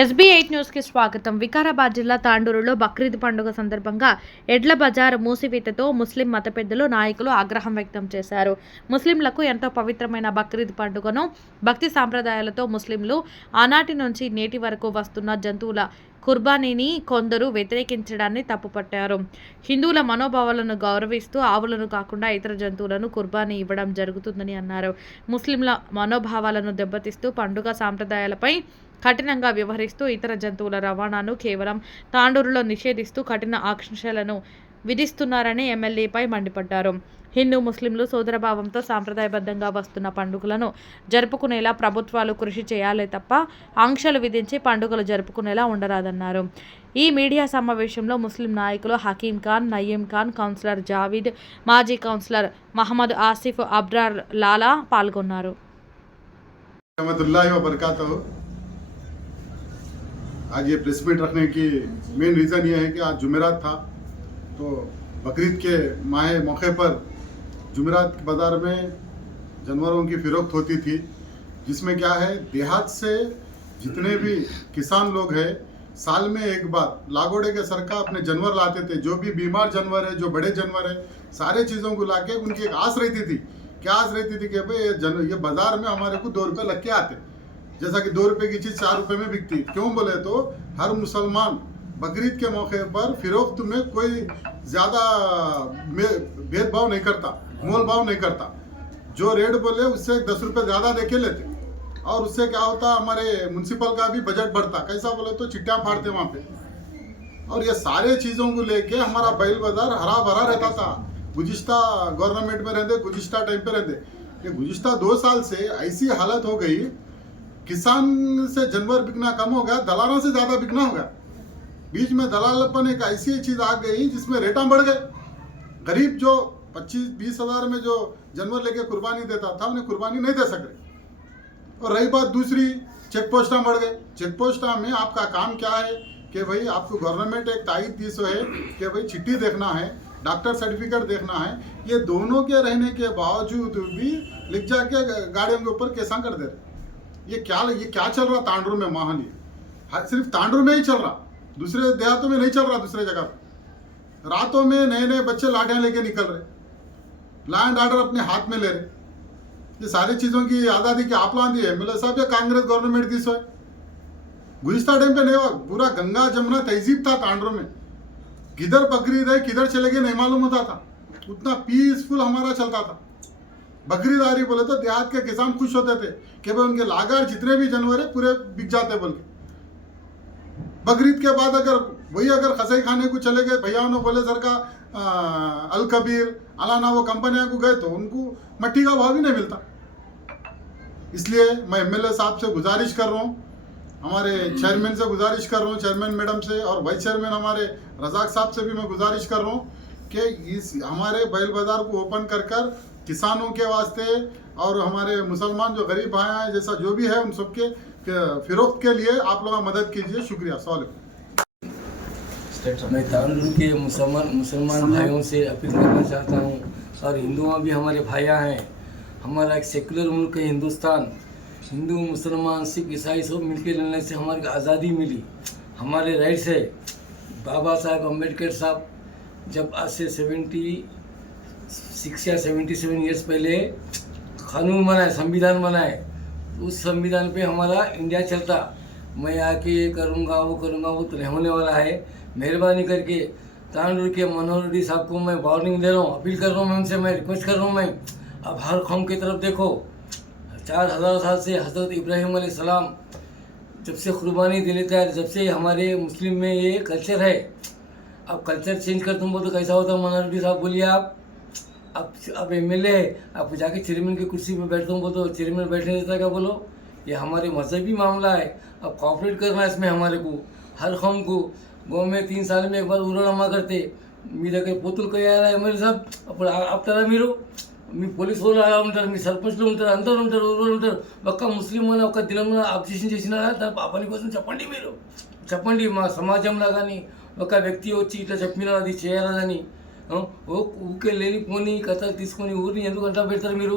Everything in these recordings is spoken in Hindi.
SB8 న్యూస్ కి స్వాగతం. వికారాబాద్ జిల్లా తాండూరులో బక్రీద్ పండుగ సందర్భంగా ఎడ్ల బజార్ మూసివేతతో ముస్లిం మత పెద్దలు నాయకులు ఆగ్రహం వ్యక్తం చేశారు. ముస్లింలకు ఎంతో పవిత్రమైన బక్రీద్ పండుగను భక్తి సాంప్రదాయాలతో ముస్లింలు ఆనాటి నుంచి నేటి వరకు వస్తున్న జంతువుల కుర్బానీని కొందరు వ్యతిరేకించడాన్ని తప్పుపట్టారు. హిందువుల మనోభావాలను గౌరవిస్తూ ఆవులను కాకుండా ఇతర జంతువులను కుర్బానీ ఇవ్వడం జరుగుతుందని అన్నారు. ముస్లింల మనోభావాలను దెబ్బతీస్తూ పండుగ సాంప్రదాయాలపై కఠినంగా వ్యవహరిస్తూ ఇతర జంతువుల రవాణాను కేవలం తాండూరులో నిషేధిస్తూ కఠిన ఆంక్షలను విధిస్తున్నారని ఎమ్మెల్యేపై మండిపడ్డారు. హిందూ ముస్లింలు సోదరభావంతో సాంప్రదాయబద్ధంగా వస్తున్న పండుగలను జరుపుకునేలా ప్రభుత్వాలు కృషి చేయాలే తప్ప ఆంక్షలు విధించి పండుగలు జరుపుకునేలా ఉండరాదన్నారు. ఈ మీడియా సమావేశంలో ముస్లిం నాయకులు హకీం ఖాన్, నయీం ఖాన్, కౌన్సిలర్ జావీద్, మాజీ కౌన్సిలర్ మహమ్మద్ ఆసిఫ్, అబ్రార్ లాలా పాల్గొన్నారు. आज ये प्रेस मीट रखने की मेन रीज़न ये है कि आज जुमेरात था, तो बकरीद के माह मौके पर जुमेरात बाज़ार में जानवरों की फ़रोख्त होती थी, जिसमें क्या है देहात से जितने भी किसान लोग हैं साल में एक बार लागोड़े के सरका अपने जानवर लाते थे. जो भी बीमार जानवर है, जो बड़े जानवर है, सारे चीज़ों को लाके उनकी एक आस रहती थी. क्या आस रहती थी कि भाई ये बाज़ार में हमारे को 2 रुपये लग के आते, जैसा कि 2 रुपये की चीज़ 4 रुपये में बिकती. क्यों बोले तो हर मुसलमान बकरीद के मौके पर फ़रोख्त में कोई ज़्यादा भेदभाव नहीं करता, मोल भाव नहीं करता. जो रेट बोले उससे 10 रुपये ज़्यादा दे के लेते, और उससे क्या होता हमारे म्यूनसिपल का भी बजट बढ़ता. कैसा बोले तो चिट्ठियाँ फाड़ते वहाँ पे. और ये सारे चीज़ों को लेके हमारा बैल बाज़ार हरा भरा रहता था. गुज़िश्ता गवर्नमेंट में रहते, गुज़िश्ता टाइम पे रहते. ये गुज़िश्ता 2 साल से ऐसी हालत हो गई, किसान से जानवर बिकना कम हो गया, दलालों से ज़्यादा बिकना हो गया. बीच में दलालपन एक ऐसी चीज़ आ गई जिसमें रेटा बढ़ गए. गरीब जो 25-20 हज़ार में जो जानवर लेके कुर्बानी देता था उन्हें कुर्बानी नहीं दे सक रहे. और रही बात दूसरी, चेक पोस्टा बढ़ गए. चेक पोस्टा में आपका काम क्या है कि भाई आपको गवर्नमेंट एक तायद दी सो है कि भाई चिट्ठी देखना है, डॉक्टर सर्टिफिकेट देखना है. ये दोनों के रहने के बावजूद भी लिख जाके गाड़ियों के ऊपर केसा कर दे रहे. ये क्या चल रहा तांडूर में माहौल? सिर्फ तांडूर में ही चल रहा, दूसरे देहातों में नहीं चल रहा. दूसरे जगह रातों में नए नए बच्चे लाठियां लेके निकल रहे, लैंड ऑर्डर अपने हाथ में ले रहे. ये सारी चीज़ों की आज़ादी की आप दी है एमएलए साहब या कांग्रेस गवर्नमेंट दी सो है. गुज़िश्ता टाइम पे नहीं हुआ. पूरा गंगा जमुना तहजीब था तांडूर में. किधर बकरीद है किधर चले गए नहीं मालूम होता था. उतना पीसफुल हमारा चलता था. बकरीद आ रही बोले तो देहात के किसान खुश होते थे कि भाई उनके लागार जितने भी जानवर है पूरे बिक जाते बोल के. बकरीद के बाद अगर खसाई खाने को चले गए, भैया ने बोले सर का अल कबीर अलाना वो कंपनियां को गए तो उनको मट्टी का भाव भी नहीं मिलता. इसलिए मैं एमएलए साहब से गुजारिश कर रहा हूँ, हमारे चेयरमैन से गुजारिश कर रहा हूँ, चेयरमैन मैडम से, और वाइस चेयरमैन हमारे रजाक साहब से भी मैं गुजारिश कर रहा हूँ कि इस हमारे बैल बाज़ार को ओपन कर किसानों के वास्ते और हमारे मुसलमान जो गरीब भाई हैं जैसा जो भी है उन सबके फ़रोख्त के लिए आप लोग मदद कीजिए. शुक्रिया. सवाल मैं तांडूर के मुसलमान भाइयों से अपील करना चाहता हूँ, और हिंदुओं भी हमारे भाइयाँ हैं. हमारा एक सेकुलर मुल्क है हिंदुस्तान. हिंदू मुसलमान सिख ईसाई सब मिलकर लड़ने से हमारी आज़ादी मिली, हमारे राइट्स है. बाबा साहब अम्बेडकर साहब जब आज से 76 या 77 ईयर्स पहले कानून बनाए, संविधान बनाए, उस संविधान पे हमारा इंडिया चलता. मैं आके ये करूँगा वो तो नहीं होने वाला है. मेहरबानी करके तांडूर के मनोहर रेड्डी साहब को मैं वार्निंग दे रहा हूँ, अपील कर रहा हूँ, मैं उनसे मैं रिक्वेस्ट कर रहा हूँ. मैं अब हर कौम की तरफ देखो. 4000 साल से हज़रत इब्राहिम अलैहिस्सलाम जब से कुर्बानी दे लेता है, जब से हमारे मुस्लिम में ये कल्चर है. अब कल्चर चेंज कर तुम बोलो तो कैसा होता? मनोहर रेड्डी साहब बोलिए आप. अब एमएलए है, आप जाके चेयरमैन की कुर्सी पे बैठता हूँ बोलो तो चेयरमैन बैठने देता क्या? बोलो ये हमारे मजहबी मामला है. अब कॉपरेट करना है इसमें हमारे को. हर कौम को गाँव में 3 साल में एक बार उरामा करते. मी దగ్గర పొత్తులు కొయ్యారా ఎమ్మెల్యే సాబ్? అప్పుడు ఆపుతారా మీరు? మీ పోలీసు వాళ్ళు అలా ఉంటారు, మీ సర్పంచ్లు ఉంటారు, అందరూ ఉంటారు, ఊరు ఉంటారు. ఒక్క ముస్లిం అని ఒక దినంలో అబ్జెక్షన్ చేసినారా? దాని పని కోసం చెప్పండి, మీరు చెప్పండి. మా సమాజంలో కానీ ఒక వ్యక్తి వచ్చి ఇట్లా చెప్పినా అది చేయాలని ఊకే లేనిపోని కథలు తీసుకొని ఊరిని ఎందుకు అంటా పెడతారు?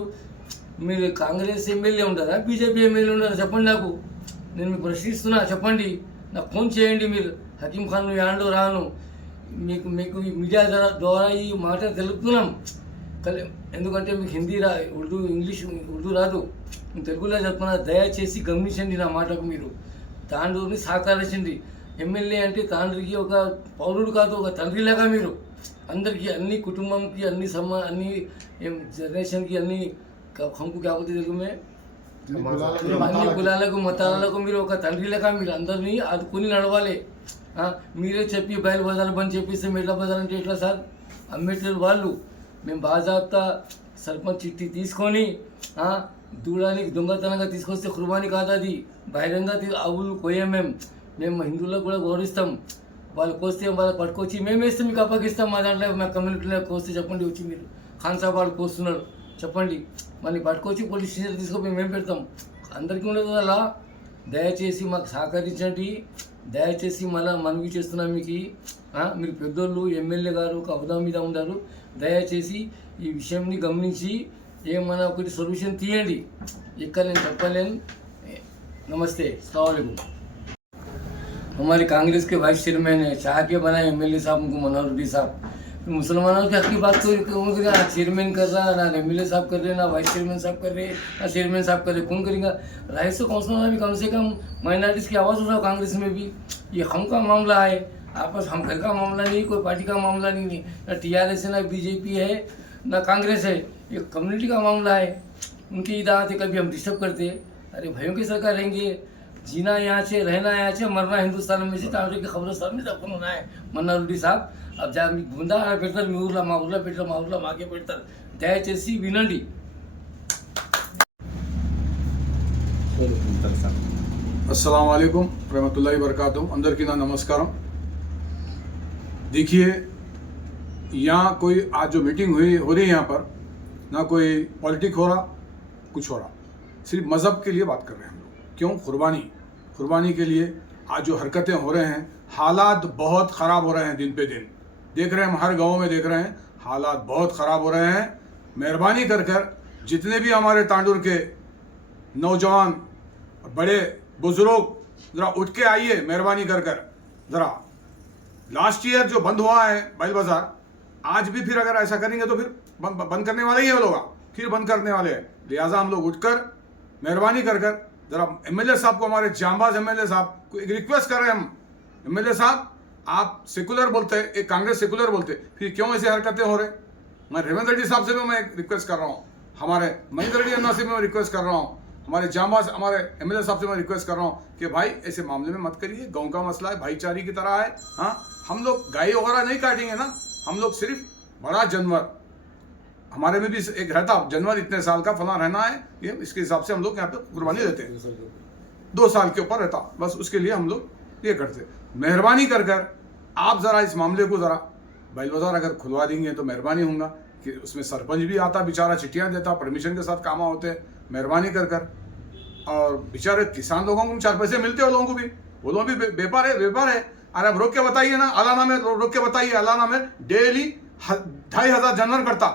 మీరు కాంగ్రెస్ ఎమ్మెల్యే ఉంటారా, బీజేపీ ఎమ్మెల్యే ఉంటారా? చెప్పండి నాకు. నేను మీకు ప్రశ్నిస్తున్నా, చెప్పండి. నాకు ఫోన్ చేయండి మీరు. హకీం ఖాన్ యాండో రాను, మీకు మీకు మీడియా ద్వారా ఈ మాట తెలుపుతున్నాం. ఎందుకంటే మీకు హిందీ ఉర్దూ రాదు, నేను తెలుగులో చెప్తున్నా. దయచేసి గమనించండి నా మాటకు. మీరు తాండూరుని సహకరించండి. ఎమ్మెల్యే అంటే తాండ్రికి ఒక పౌరుడు కాదు, ఒక తండ్రిలాగా మీరు అందరికీ, అన్ని కుటుంబంకి, అన్ని జనరేషన్కి, అన్ని హంకు కాకపోతే తెలుగు అన్ని కులాలకు మతాలకు మీరు ఒక తండ్రిలాగా మీరు అందరినీ ఆదుకుని నడవాలి. మీరే చెప్పి బయలు బజార్ బంద్ చెప్పిస్తే మెట్ల బజార్ అంటే ఎట్లా సార్? అంబేద్కర్ వాళ్ళు మేము బాజాబ్తా సర్పంచ్ చిట్టి తీసుకొని దూడానికి దొంగతనంగా తీసుకొస్తే కుర్బానీ కాదు, అది బహిరంగ ఆవులు కోయం. మేము హిందువులకు కూడా గౌరవిస్తాం. వాళ్ళు కోస్తే వాళ్ళు పట్టుకొచ్చి మేము వేస్తే మీకు అప్పగిస్తాం. మా దాంట్లో మా కమ్యూనిటీలో కోస్తే చెప్పండి, వచ్చి మీరు ఖాన్ సాబ్ వాళ్ళు కోస్తున్నారు చెప్పండి, మళ్ళీ పట్టుకొచ్చి పోలీస్ స్టేషన్ తీసుకొని మేము పెడతాం. అందరికీ ఉండదు అలా. దయచేసి మాకు సహకరించండి. దయచేసి మళ్ళీ మనవి చేస్తున్నాం మీకు. మీరు పెద్దోళ్ళు, ఎమ్మెల్యే గారు ఒక హోదా మీద ఉన్నారు. దయచేసి ఈ విషయంని గమనించి ఏమన్నా ఒకటి సొల్యూషన్ తీయండి. ఇక్కడ నేను చెప్పలేను. नमस्ते, अस्सलाम वालेकुम। हमारे कांग्रेस के वाइस चेयरमैन है, चाह के बनाए एमएलए साहब उनको मनोहर रेड्डी साहब। मुसलमानों की हक की बात तो ना चेयरमैन कर रहा, ना एमएलए साहब कर रहे, ना वाइस चेयरमैन साहब कर रहे, ना चेयरमैन साहब कर रहे। कौन करेगा? राइस काउंसिल में भी कम से कम माइनॉरिटीज़ की आवाज़ उठाओ। कांग्रेस में भी ये हम का मामला है, आपस हम घर का मामला नहीं, कोई पार्टी का मामला नहीं। ना टीआरएस है, ना बीजेपी है, ना कांग्रेस है। ये कम्युनिटी का मामला है। उनकी इदात है, कभी हम डिस्टर्ब करते। अरे भाइयों की सरकार रहेंगे, जीना यहाँ से, रहना यहाँ से, मरना हिंदुस्तान में से। तांडे के खबरस्तान में दफन होना है मनोहर रेड्डी साहब। अब जा गुंदा पेड़तर मी ऊर्ला మా ఊర్లో మాకే పెడతారు। దయచేసి వినండి। अस्सलाम वालेकुम रहमतुल्लाहि वबरकातुहू। अंदर की ना नमस्कारम। देखिए, यहाँ कोई आज जो मीटिंग हो रही है, यहाँ पर ना कोई पॉलिटिक हो रहा, कुछ हो रहा, सिर्फ मज़हब के लिए बात कर रहे हैं हम लोग। क्यों? कुर्बानी के लिए आज जो हरकतें हो रहे हैं, हालात बहुत ख़राब हो रहे हैं। दिन पे दिन देख रहे हैं, हम हर गांव में देख रहे हैं, हालात बहुत ख़राब हो रहे हैं। मेहरबानी कर जितने भी हमारे तांडूर के नौजवान, बड़े बुजुर्ग, ज़रा उठ के आइए। मेहरबानी कर ज़रा। लास्ट ईयर जो बंद हुआ है बैल बाज़ार, आज भी फिर अगर ऐसा करेंगे तो फिर बंद करने वाले ही है वो लोग, फिर बंद करने वाले हैं। लिहाजा हम लोग उठकर मेहरबानी कर ज़रा एमएलए साहब को, हमारे जांबाज एमएलए साहब को एक रिक्वेस्ट कर रहे हैं हम। एमएलए साहब, आप सेकुलर बोलते हैं, एक कांग्रेस सेकुलर बोलते, फिर क्यों ऐसी हरकतें हो रहे? मैं रेवंत रेड्डी साहब से भी मैं रिक्वेस्ट कर रहा हूँ, हमारे महेंद्र रेड्डी अन्ना से भी मैं रिक्वेस्ट कर रहा हूँ, हमारे जांबाज हमारे एमएलए साहब से मैं रिक्वेस्ट कर रहा हूँ कि भाई ऐसे मामले में मत करिए। गाँव का मसला है, भाईचारे की तरह है। हाँ, हम लोग गाय वगैरह नहीं काटेंगे ना, हम लोग सिर्फ बड़ा जानवर, हमारे में भी एक रहता जानवर इतने साल का फला रहना है, ये इसके हिसाब से हम लोग यहाँ पे कुर्बानी देते हैं। 2 साल के ऊपर रहता, बस उसके लिए हम लोग ये करते। मेहरबानी कर आप ज़रा इस मामले को ज़रा बैल बाज़ार अगर खुलवा देंगे तो मेहरबानी होगा कि उसमें सरपंच भी आता, बेचारा चिट्ठियाँ देता, परमिशन के साथ काम होते। मेहरबानी कर और बेचारे किसान लोगों को 4 पैसे मिलते हैं, वो लोगों को भी, वो लोग भी व्यापार है। अरे अब रोक के बताइए ना, अलाना में रोक के बताइए, अलाना में डेली 2500 जानवर करता,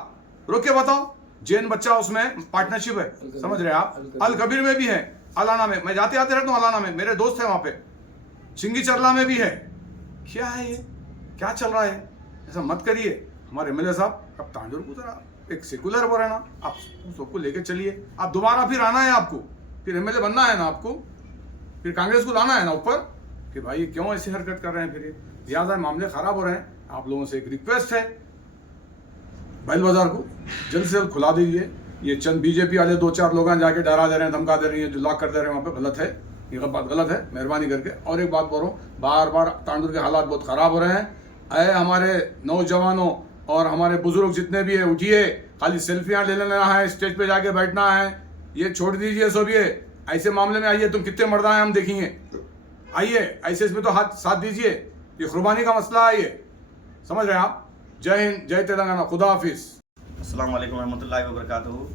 रोक के बताओ। जैन बच्चा उसमें पार्टनरशिप है, समझ रहे हैं आप। अल कबीर में भी है, अलाना में मैं जाते आते रहता हूँ, अलाना में मेरे दोस्त है वहाँ पे, चिंगी चरला में भी है। क्या है ये, क्या चल रहा है? ऐसा मत करिए। हमारे एमएलए साहब, अब तांडूर को जरा एक सेकुलर वो रहना, आप सबको लेके चलिए। आप दोबारा फिर आना है, आपको फिर एमएलए बनना है ना, आपको फिर कांग्रेस को लाना है ना ऊपर, कि भाई क्यों ऐसी हरकत कर रहे हैं। फिर ये ज़्यादा मामले ख़राब हो रहे हैं। आप लोगों से एक रिक्वेस्ट है, बैल बाज़ार को जल्द से जल्द खुला दीजिए। ये चंद बीजेपी वाले 2-4 लोग हैं, जाके डरा दे रहे हैं, धमका दे रहे हैं, जो लॉक कर दे रहे हैं, वहाँ पे गलत है, ये बात गलत है। मेहरबानी करके और एक बात बोल रहा हूँ, बार बार तांडूर के हालात बहुत ख़राब हो रहे हैं। अरे हमारे नौजवानों और हमारे बुजुर्ग जितने भी है, उठिए। खाली सेल्फियाँ ले लेना है, स्टेज पे जाके बैठना है, ये छोड़ दीजिए सब। ये ऐसे मामले में आइए, तुम कितने मर्दा हैं हम देखेंगे। आइए, ऐसे इसमें तो हाथ साथ दीजिए। ये कुर्बानी का मसला है, ये समझ रहे हैं आप। जय हिंद, जय तेलंगाना, खुदा हाफिज़। अस्सलाम वालेकुम रहमतुल्लाहि वबरकातुहू।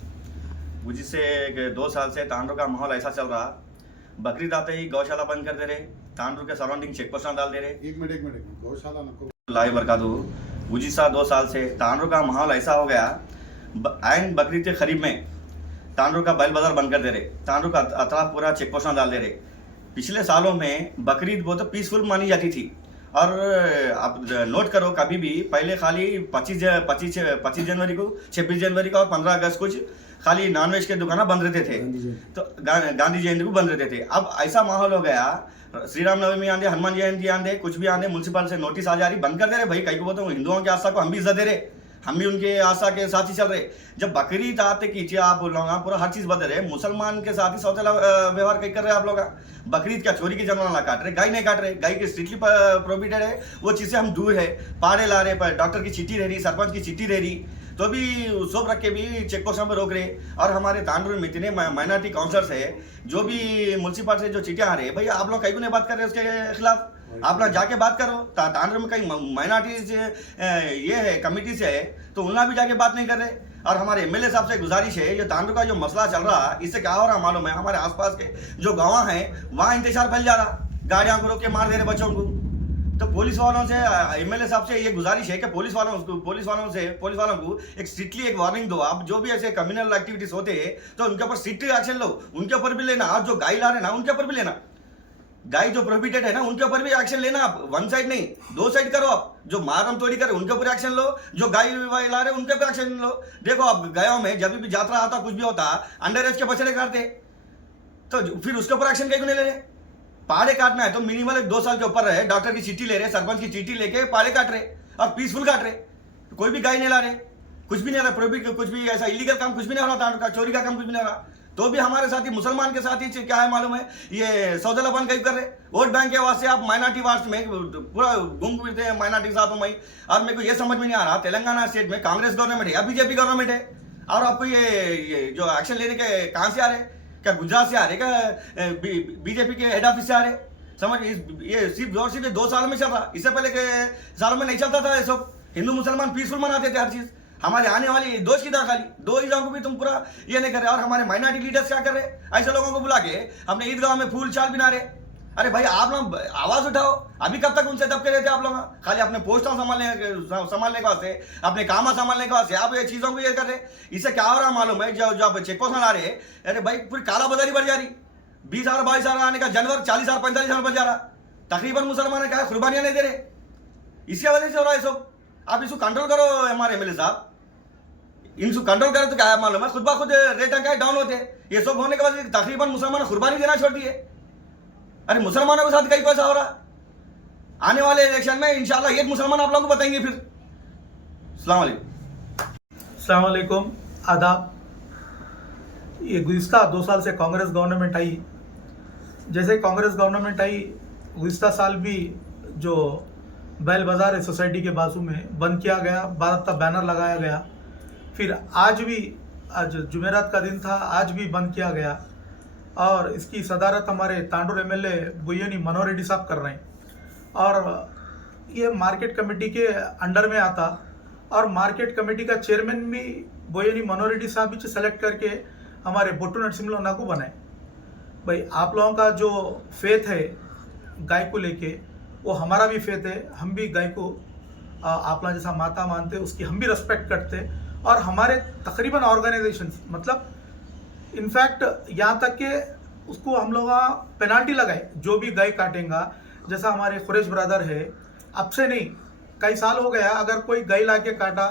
गुजी से 2 साल से तांडूर का माहौल ऐसा चल रहा, बकरीद आते ही गौशाला बंद कर दे रहे, तांडूर के सराउंडिंग चेक पोस्ट डाल दे रहे। एक मिनट गौशाला नको वबरकातुहू। गुजी सा 2 साल से तांडूर का माहौल ऐसा हो गया, आइन बकरीद के करीब में तांडूर का बैल बाज़ार बंद कर दे रहे, तांडूर का अतराफ पूरा चेक पोस्ट डाल दे रहे। पिछले सालों में बकरीद बहुत पीसफुल मानी जाती थी। और आप नोट करो, कभी भी पहले खाली 25 जनवरी को, 26 जनवरी को और 15 अगस्त कुछ खाली नॉनवेज के दुकान बंद रहते थे, तो गांधी जयंती को बंद रहते थे। अब ऐसा माहौल हो गया, श्री राम नवमी आंदे, हनुमान जयंती आंदे, कुछ भी आंदे, म्यूनसिपल से नोटिस आ जा रही, बंद कर दे रहे। भाई कहीं को बोलते हैं, हिंदुओं की आस्था को हम भी इज्जत दे रहे, हम भी उनके आस्था के साथ ही चल रहे। जब बकरीद आते कीजिए आप लोग, पूरा हर चीज बदल रहे, मुसलमान के साथ ही सौतेला व्यवहार कहीं कर रहे आप लोग। बकरीद क्या चोरी के जानवर ना काट रहे, गाय नहीं काट रहे, गाय की स्ट्रिक्टली प्रोहिबिटेड है, वो चीज़ से हम दूर है। पाड़े ला रहे, डॉक्टर की चिट्ठी रह रही, सरपंच की चिट्ठी रह रही, तो भी सोच रख के भी चेक पोस्ट पर रोक रहे। और हमारे तांडुर में इतने माइनॉरिटी काउंसलर्स है, जो भी म्यूनसिपल से जो चिट्ठियाँ आ रही है, भाई आप लोग कहीं नहीं बात कर रहे उसके खिलाफ। आप लोग जाके बात करो। तांडुर में कहीं माइनॉरिटी ये है कमिटी से है, तो उनका भी जाके बात नहीं कर रहे। और हमारे एमएलए साहब से गुजारिश है, ये तांडुर का जो मसला चल रहा, इससे क्या हो रहा मालूम है, हमारे आसपास के जो गाँव हैं वहाँ इंतजार फैल जा रहा, गाड़ियाँ को रोक के मार दे रहे बच्चों को। तो पुलिस वालों से, एमएलए साहब से ये गुजारिश है कि पुलिस वालों को एक स्ट्रिक्टली एक वार्निंग दो। आप जो भी ऐसे कम्युनल एक्टिविटीज होते हैं तो उनके ऊपर स्ट्रिक्ट एक्शन लो, उनके ऊपर भी लेना। और जो गाय ला रहे ना उनके ऊपर भी लेना, गाय जो प्रोहिबिटेड है ना उनके ऊपर भी एक्शन लेना। आप वन साइड नहीं, दो साइड करो। आप जो मारम तोड़ी करे उनके ऊपर एक्शन लो, जो गाय वाय ला रहे उनके ऊपर एक्शन लो। देखो आप गायों में जब भी यात्रा आता, कुछ भी होता, अंडर एज के बछड़े काटते, तो फिर उसके ऊपर एक्शन क्यों नहीं ले रहे? पाड़े काटना है तो मिनिमम 2 साल के ऊपर रहे, डॉक्टर की चिट्ठी ले रहे, सरपंच की चिट्ठी लेके पाड़े काट रहे और पीसफुल काट रहे, कोई भी गाय नहीं ला रहे, कुछ भी नहीं आ रहा, प्रोहिबिट कुछ भी ऐसा इलीगल काम कुछ भी नहीं हो रहा, चोरी का काम कुछ भी नहीं हो रहा। तो भी हमारे साथ ही मुसलमान के साथ ही क्या है मालूम है, ये सौदेलापन कहीं कर रहे। वोट बैंक के वास्ते आप माइनॉरिटी वार्ड में पूरा घूम फिरते हैं माइनॉरिटी के साथ में। और मेरे को ये समझ में नहीं आ रहा, तेलंगाना स्टेट में कांग्रेस गवर्नमेंट है या बीजेपी गवर्नमेंट है, और आपको ये जो एक्शन लेने के कहाँ से आ रहे? क्या गुजरात से आ रहे? क्या बीजेपी के हेड ऑफिस से आ रहे? समझ, ये सिर्फ 2 साल में चल रहा, इससे पहले के सालों में नहीं चलता था। ये सब हिंदू मुसलमान पीसफुल मनाते थे हर चीज। हमारे आने वाली दोष की था, खाली 2 ईदों को भी तुम पूरा ये नहीं कर रहे। और हमारे माइनॉरिटी लीडर्स क्या कर रहे? ऐसे लोगों को बुला के अपने ईदगाह में फूल चाल बिना रहे। अरे भाई आप लोग आवाज उठाओ, अभी कब तक उनसे दबके रहते आप लोग? खाली अपने पोस्टर संभालने के वास्ते, अपने काम संभालने के वास्ते आप ये चीजों को ये कर रहे। इससे क्या हो रहा मालूम है, जो आप चेक पोस्ट ला रहे, अरे भाई पूरी काला बाजारी बढ़ जा रही। 20,000 22,000 आने का जानवर 40,000 45,000 बढ़ जा रहा। तकरीबन मुसलमान क्या कुर्बानियां नहीं दे रहे, इसकी वजह से हो रहा है सब। आप इसको कंट्रोल करो हमारे एमएलए साहब, इनको कंट्रोल करें तो क्या है मालूम है, खुद ब खुद रेट क्या डाउन होते हैं। ये सब होने के बाद तकरीबन मुसलमान कुर्बानी देना छोड़ दिए। अरे मुसलमानों के साथ कहीं कैसा हो रहा? आने वाले इलेक्शन में इंशाल्लाह एक मुसलमान आप लोगों को बताएंगे फिर। अस्सलाम वालेकुम, आदाब। ये गुज़िस्ता 2 साल से कांग्रेस गवर्नमेंट आई। जैसे कांग्रेस गवर्नमेंट आई, गुज़िस्ता साल भी जो बैल बाज़ार है सोसाइटी के बाजू में बंद किया गया, भारत का बैनर लगाया गया। फिर आज जुमेरात का दिन था, आज भी बंद किया गया। और इसकी सदारत हमारे तांडुर एमएलए बोयनी मनोहर रेड्डी साहब कर रहे हैं। और ये मार्केट कमेटी के अंडर में आता, और मार्केट कमेटी का चेयरमैन भी बोयनी मनोहर रेड्डी साहब ही सेलेक्ट करके हमारे बोट्टू नरसिम्हा को बनाए। भाई आप लोगों का जो फेथ है गाय को लेके, वो हमारा भी फेथ है। हम भी गाय को आप लोग जैसा माता मानते, उसकी हम भी रिस्पेक्ट करते। और हमारे तकरीबन ऑर्गेनाइजेशंस, मतलब इनफैक्ट यहाँ तक कि उसको हम लोग पेनाल्टी लगाए, जो भी गाय काटेगा। जैसा हमारे खुरेश ब्रदर है, अब से नहीं कई साल हो गया, अगर कोई गाय ला के काटा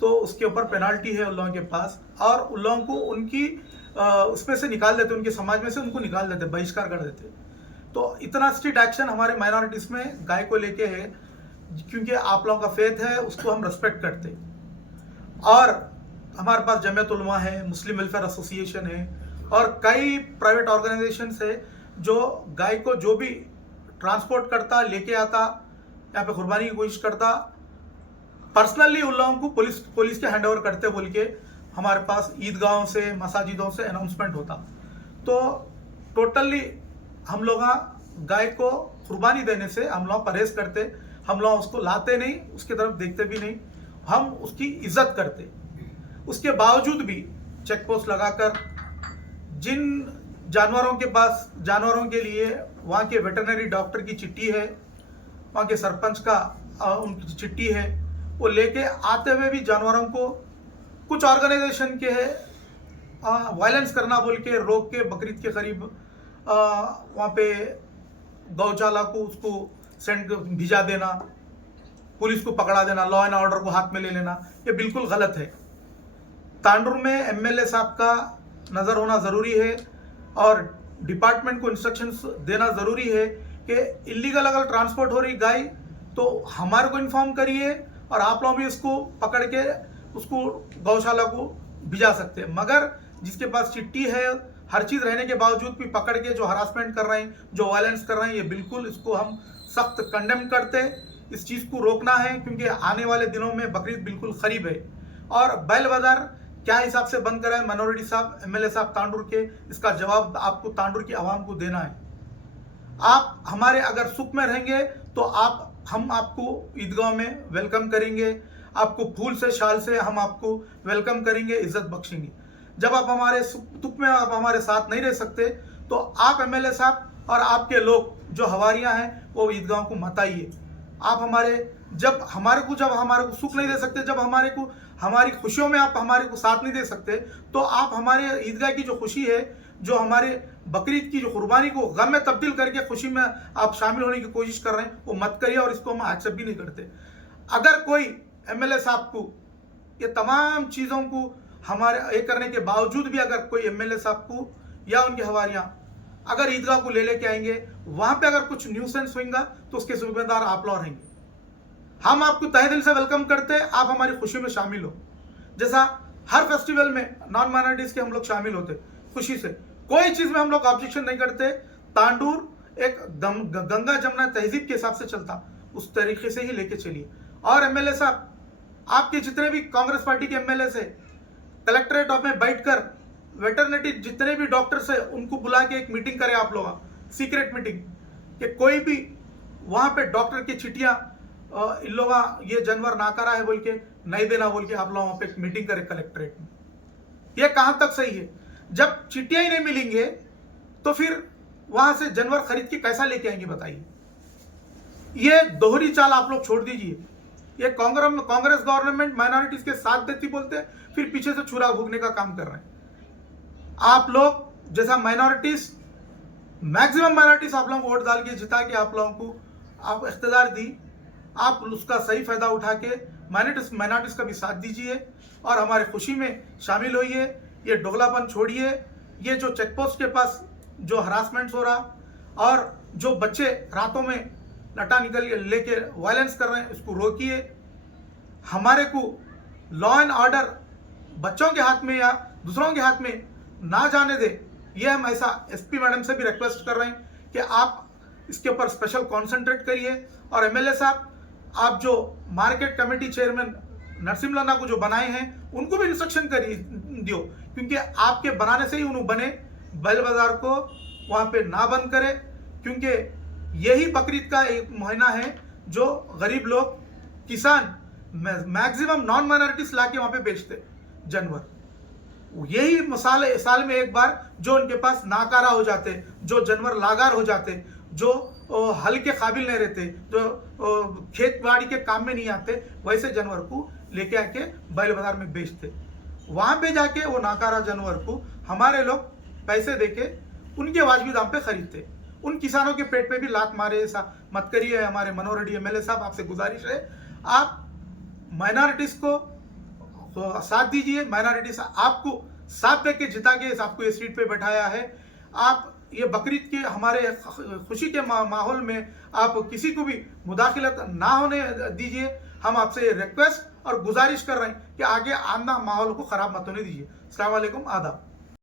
तो उसके ऊपर पेनाल्टी है उन लोगों के पास, और उन लोगों को उनकी उसमें से निकाल देते, उनके समाज में से उनको निकाल देते, बहिष्कार कर देते। तो इतना स्ट्रिक्ट एक्शन हमारे माइनॉरिटीज़ में गाय को लेके है, क्योंकि आप लोगों का फेथ है, उसको हम रेस्पेक्ट करते। और हमारे पास जमीयत उलमा है, मुस्लिम वेलफेयर एसोसिएशन है, और कई प्राइवेट ऑर्गेनाइजेशंस है जो गाय को जो भी ट्रांसपोर्ट करता, लेके आता, यहाँ पे कुर्बानी की कोशिश करता, पर्सनली उन लोगों को पुलिस के हैंड ओवर करते बोल के हमारे पास ईदगाहों से, मसाजिदों से अनाउंसमेंट होता। तो टोटली हम लोग गाय को कुर्बानी देने से हम लोग परहेज करते। हम लोग उसको लाते नहीं, उसकी तरफ देखते भी नहीं, हम उसकी इज्जत करते। उसके बावजूद भी चेक पोस्ट लगाकर जिन जानवरों के पास, जानवरों के लिए वहाँ के वेटरनरी डॉक्टर की चिट्ठी है, वहाँ के सरपंच का उनकी चिट्ठी है, वो लेके आते हुए भी जानवरों को कुछ ऑर्गेनाइजेशन के है वायलेंस करना बोल के रोक के बकरीद के करीब वहाँ पे गौशाला को उसको सेंड भिजा देना, पुलिस को पकड़ा देना, लॉ एंड ऑर्डर को हाथ में ले लेना, ये बिल्कुल गलत है। तांडुर में एमएलए साहब का नज़र होना ज़रूरी है और डिपार्टमेंट को इंस्ट्रक्शंस देना ज़रूरी है कि इलीगल अगर ट्रांसपोर्ट हो रही गाय तो हमारे को इन्फॉर्म करिए और आप लोग भी इसको पकड़ के उसको गौशाला को भिजा सकते हैं। मगर जिसके पास चिट्ठी है, हर चीज़ रहने के बावजूद भी पकड़ के जो हरासमेंट कर रहे हैं, जो वायलेंस कर रहे हैं, ये बिल्कुल इसको हम सख्त कंडेम करते हैं। इस चीज़ को रोकना है क्योंकि आने वाले दिनों में बकरीद बिल्कुल करीब है। और बैल बाजार क्या हिसाब से बंद कराए मनोहरी साहब, एमएलए साहब तांडुर के, इसका जवाब आपको तांडुर की आवाम को देना है। आप हमारे अगर सुख में रहेंगे तो हम आपको ईदगाह में वेलकम करेंगे, आपको फूल से शाल से हम आपको वेलकम करेंगे, इज्जत बख्शेंगे। जब आप हमारे सुख में आप हमारे साथ नहीं रह सकते तो आप एमएलए साहब और आपके लोग जो हवारियां हैं वो ईदगाह को मत आइए। आप जब हमारे को सुख नहीं दे सकते, जब हमारी खुशियों में आप हमारे को साथ नहीं दे सकते, तो आप हमारे ईदगाह की जो खुशी है, जो हमारे बकरीद की जो कुर्बानी को गम में तब्दील करके खुशी में आप शामिल होने की कोशिश कर रहे हैं, वो मत करिए और इसको हम एक्सेप्ट भी नहीं करते। अगर कोई एमएलए साहब को ये तमाम चीज़ों को हमारे ये करने के बावजूद भी अगर कोई एमएलए साहब को या उनके हवारियाँ अगर ईदगाह को लेके आएंगे, वहाँ पे अगर कुछ न्यूसेंस होगा तो उसके जिम्मेदार आप लोग रहेंगे। हम आपको तहे दिल से वेलकम करते हैं, आप हमारी खुशी में शामिल हो। जैसा हर फेस्टिवल में नॉन माइनॉरिटीज़ के हम लोग शामिल होते खुशी से, कोई चीज़ में हम लोग ऑब्जेक्शन नहीं करते। तांडुर एक गंगा जमुना तहजीब के हिसाब से चलता, उस तरीके से ही लेके चलिए। और एमएलए साहब, आपके जितने भी कांग्रेस पार्टी के एमएलए से कलेक्ट्रेट में बैठकर वेटरनिटी जितने भी डॉक्टर्स है उनको बुला के एक मीटिंग करें आप लोग, सीक्रेट मीटिंग, कि कोई भी वहाँ पे डॉक्टर की चिट्ठियाँ इन लोग ये जानवर नाकारा है बोल के नहीं देना बोल के आप लोग वहाँ पे एक मीटिंग करें कलेक्ट्रेट में। ये कहाँ तक सही है? जब चिट्ठियाँ ही नहीं मिलेंगे तो फिर वहाँ से जानवर खरीद के कैसा लेके आएंगे बताइए। ये दोहरी चाल आप लोग छोड़ दीजिए। ये कांग्रेस गवर्नमेंट माइनॉरिटीज के साथ देती बोलते हैं, फिर पीछे से छुरा भोगने का काम कर रहे हैं। आप लोग जैसा मैक्सिमम माइनॉरिटीज आप लोगों को वोट डाल के जिता के आप लोगों को आप इख्तियार दी, आप उसका सही फायदा उठा के माइनॉरिटीज का भी साथ दीजिए और हमारे खुशी में शामिल होइए। ये दोगलापन छोड़िए। ये जो चेकपोस्ट के पास जो हरासमेंट्स हो रहा और जो बच्चे रातों में लटा निकल के लेके वायलेंस कर रहे हैं, उसको रोकिए। हमारे को लॉ एंड ऑर्डर बच्चों के हाथ में या दूसरों के हाथ में ना जाने दे, ये हम ऐसा एसपी मैडम से भी रिक्वेस्ट कर रहे हैं कि आप इसके ऊपर स्पेशल कॉन्सेंट्रेट करिए। और एमएलए साहब, आप जो मार्केट कमेटी चेयरमैन नरसिम लाना को जो बनाए हैं उनको भी इंस्ट्रक्शन करिए दियो, क्योंकि आपके बनाने से ही उन्होंने बने। बैल बाजार को वहाँ पे ना बंद करें, क्योंकि यही बकरीद का एक महीना है जो गरीब लोग, किसान मैक्सिमम नॉन माइनॉरिटीज ला के वहाँ पे बेचते जानवर। यही साल में एक बार जो उनके पास नाकारा हो जाते, जो जानवर लागार हो जाते, जो हल के काबिल नहीं रहते, जो खेत बाड़ी के काम में नहीं आते, वैसे जानवर को लेके आके बैल बाजार में बेचते। वहाँ पे जाके वो नाकारा जानवर को हमारे लोग पैसे देके उनके वाजिबी दाम पे खरीदते। उन किसानों के पेट पे भी लात मारे, ऐसा मत करिए। हमारे मनोहर रेड्डी एमएलए साहब, आपसे गुजारिश है, आप माइनॉरिटीज़ को साथ दीजिए। माइनॉरिटीज आपको साथ दे के जिता के आपको ये सीट पे बैठाया है। आप ये बकरीद के हमारे खुशी के माहौल में आप किसी को भी मुदाखिलत ना होने दीजिए। हम आपसे रिक्वेस्ट और गुजारिश कर रहे हैं कि आगे आना माहौल को ख़राब मत होने दीजिए। अस्सलाम वालेकुम, आदाब।